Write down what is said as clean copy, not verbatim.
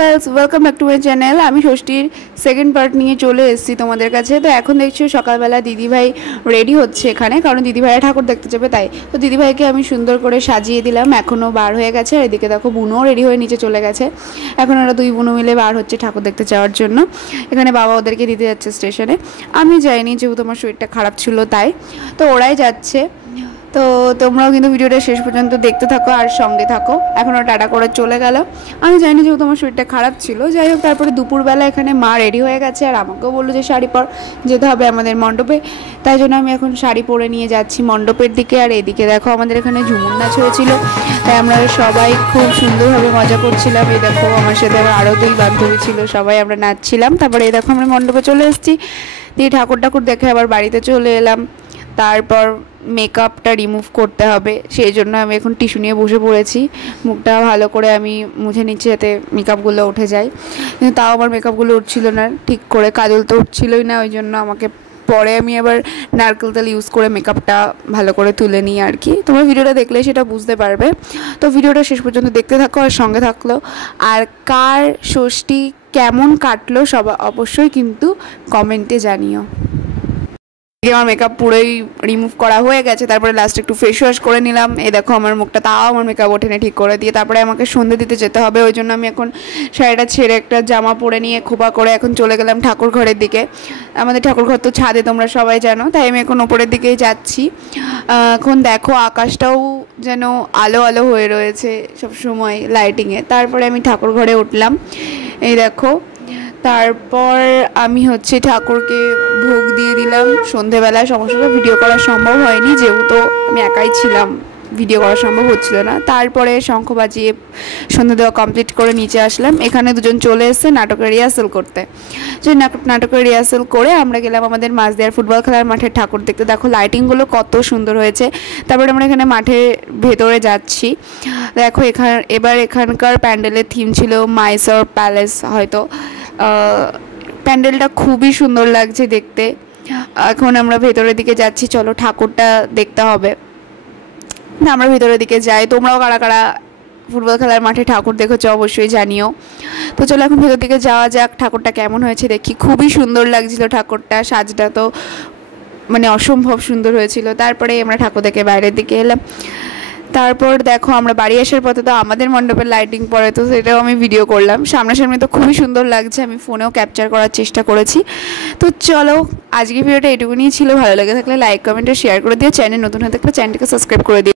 Girls welcome back to my channel. আমি ষষ্ঠীর second part নিয়ে চলে এসেছি তোমাদের কাছে। তো এখন দেখছো সকালবেলা দিদিভাই রেডি হচ্ছে এখানে, কারণ দিদিভাইরা ঠাকুর দেখতে যাবে তাই। তো দিদিভাইকে আমি সুন্দর করে সাজিয়ে দিলাম, এখনও বার হয়ে গেছে। আর এদিকে দেখো বুনুও রেডি হয়ে নিচে চলে গেছে। এখন ওরা দুই বুনু মিলে বার হচ্ছে ঠাকুর দেখতে যাওয়ার জন্য। এখানে বাবা ওদেরকে দিতে যাচ্ছে স্টেশনে, আমি যাইনি যেহেতু আমার শরীরটা খারাপ ছিল তাই। তো ওরাই যাচ্ছে। তো তোমরাও কিন্তু ভিডিওটা শেষ পর্যন্ত দেখতে থাকো আর সঙ্গে থাকো। এখনও টাটা করে চলে গেল। আমি জানি যেহেতু আমার শরীরটা খারাপ ছিল, যাই হোক। তারপরে দুপুরবেলা এখানে মা রেডি হয়ে গেছে আর আমাকেও বললো যে শাড়ি পর যেতে হবে আমাদের মণ্ডপে। তাই জন্য আমি এখন শাড়ি পরে নিয়ে যাচ্ছি মণ্ডপের দিকে। আর এদিকে দেখো আমাদের এখানে ঝুমুর নাচ হয়েছিল, তাই আমরা সবাই খুব সুন্দরভাবে মজা করছিলাম। এই দেখো আমার সাথে আমার আরও দুই বান্ধবী ছিল, সবাই আমরা নাচছিলাম। তারপরে এই দেখো আমরা মণ্ডপে চলে এসেছি, দিয়ে ঠাকুর দেখে আবার বাড়িতে চলে এলাম। তারপর মেকআপটা রিমুভ করতে হবে, সেই জন্য আমি এখন টিস্যু নিয়ে বসে পড়েছি। মুখটা ভালো করে আমি মুছে নিচ্ছি যাতে মেকআপগুলো উঠে যায়, কিন্তু তাও আমার মেকআপগুলো উঠছিল না ঠিক করে, কাজল তো উঠছিলই না। ওই জন্য আমাকে পরে আমি আবার নারকেল তেল ইউজ করে মেকআপটা ভালো করে তুলে নিই আর কি। তোমরা ভিডিওটা দেখলে সেটা বুঝতে পারবে। তো ভিডিওটা শেষ পর্যন্ত দেখতে থাকো আর সঙ্গে থাকলো। আর কার ষষ্ঠী কেমন কাটলো সবাই অবশ্যই কিন্তু কমেন্টে জানিও। আমার মেকআপ পুরোই রিমুভ করা হয়ে গেছে, তারপরে লাস্টে একটু ফেস ওয়াশ করে নিলাম। এই দেখো আমার মুখটা, তাও আমার মেকআপ ওঠেনে ঠিক করে দিয়ে। তারপরে আমাকে সন্ধে দিতে যেতে হবে, ওই জন্য আমি এখন শাড়িটা ছেড়ে একটা জামা পরে নিয়ে খোপা করে এখন চলে গেলাম ঠাকুর ঘরের দিকে। আমাদের ঠাকুর ঘর তো ছাদে, তোমরা সবাই জানো, তাই আমি এখন ওপরের দিকেই যাচ্ছি। এখন দেখো আকাশটাও যেন আলো আলো হয়ে রয়েছে সবসময় লাইটিংয়ে। তারপরে আমি ঠাকুর ঘরে উঠলাম, এই দেখো। তারপর আমি ঠাকুরকে ভোগ দিয়ে দিলাম সন্ধেবেলায়। সমস্যাটা ভিডিও করা সম্ভব হয়নি যেহেতু আমি একাই ছিলাম, ভিডিও করা সম্ভব হচ্ছিল না। তারপরে শঙ্খ বাজিয়ে সন্ধ্যা দেওয়া কমপ্লিট করে নিচে আসলাম। এখানে দুজন চলে এসেছে নাটকের রিহার্সাল করতে। যে নাটকের রিহার্সাল করে আমরা গেলাম আমাদের মাঝদিয়ার ফুটবল খেলার মাঠে ঠাকুর দেখতে। দেখো লাইটিংগুলো কত সুন্দর হয়েছে। তারপরে আমরা এখানে মাঠের ভেতরে যাচ্ছি। দেখো এবার এখানকার প্যান্ডেলের থিম ছিল মাইসর প্যালেস। হয়তো প্যান্ডেলটা খুবই সুন্দর লাগছে দেখতে। এখন আমরা ভেতরের দিকে যাচ্ছি, চলো ঠাকুরটা দেখতে হবে। আমরা ভেতরের দিকে যাই। তোমরাও কারা কারা ফুটবল খেলার মাঠে ঠাকুর দেখেছো অবশ্যই জানিও। তো চলো এখন ভেতর দিকে যাওয়া যাক, ঠাকুরটা কেমন হয়েছে দেখি। খুবই সুন্দর লাগছিল ঠাকুরটা, সাজটা তো মানে অসম্ভব সুন্দর হয়েছিল। তারপরে আমরা ঠাকুর দেখে বাইরের দিকে এলাম। তারপর দেখো আমরা বাড়ি আসার পথে তো আমাদের মণ্ডপের লাইটিং পড়ে, তো সেটাও আমি ভিডিও করলাম। সামনাসামনি তো খুবই সুন্দর লাগছে, আমি ফোনেও ক্যাপচার করার চেষ্টা করেছি। তো চলো আজকে ভিডিওটা এটুকুনি ছিল। ভালো লেগে থাকলে লাইক কমেন্ট শেয়ার করে দিও। চ্যানেল নতুন হয়ে থাকলে চ্যানেলটিকে সাবস্ক্রাইব করে দিও।